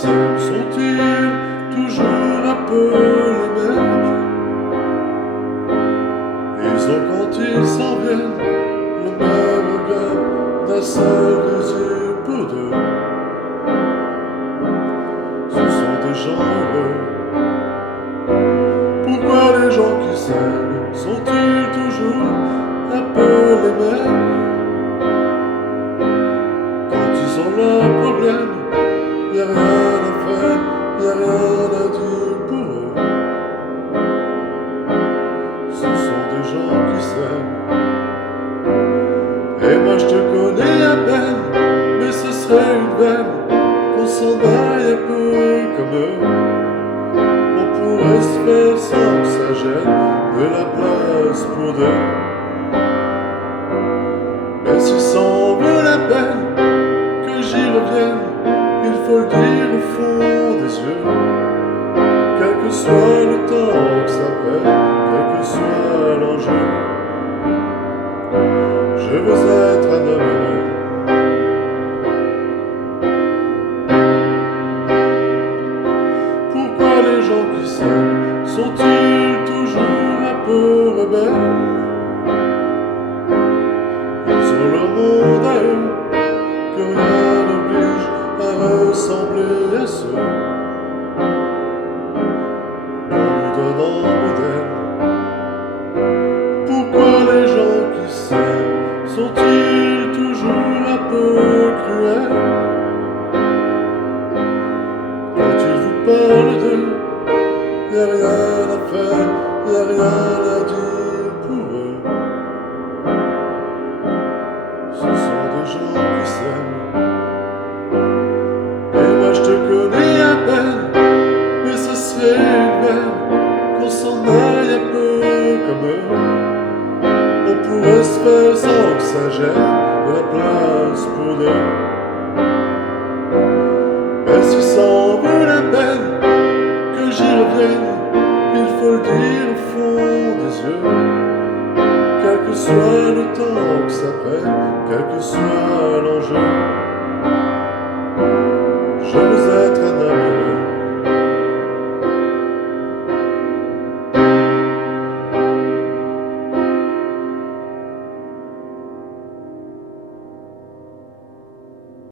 s'aiment sont-ils toujours un peu les mêmes? Ils ont quand ils s'en viennent le même regard d'un seul des yeux pour deux. Ce sont des gens heureux. Pourquoi les gens qui s'aiment sont-ils toujours un peu les mêmes? Quand ils ont leurs problèmes, y'a rien à faire, y'a rien à dire pour eux. Ce sont des gens qui s'aiment. Et moi je te connais à peine, mais ce serait une veine qu'on s'en aille un peu comme eux. On pourrait se faire sans que ça gêne de la place pour deux. Mais si ça en vaut la peine que j'y revienne, il faut le dire au fond des yeux. Quel que soit le temps que ça prenne, quel que soit l'enjeu, je veux être un homme heureux. Pourquoi les gens qui s'aiment sont-ils toujours un peu rebelles? Ils ont leur monde à eux, que rien n'oblige à ressembler à ceux qu'on nous donne en modèle. Pourquoi les gens qui s'aiment sont-ils toujours un peu cruels? Quand ils vous parlent d'eux, y'a rien à faire, y'a rien à dire pour eux. Ce sont des gens qui s'aiment. Et moi je te connais à peine, mais ce serait une veine qu'on s'en aille un peu comme eux. On pourrait se faire sans que ça gêne de la place pour deux. Mais si ça en vaut la peine que j'y revienne, il faut le dire au fond des yeux. Quel que soit le temps que ça prenne, quel que soit l'enjeu, je veux être un homme.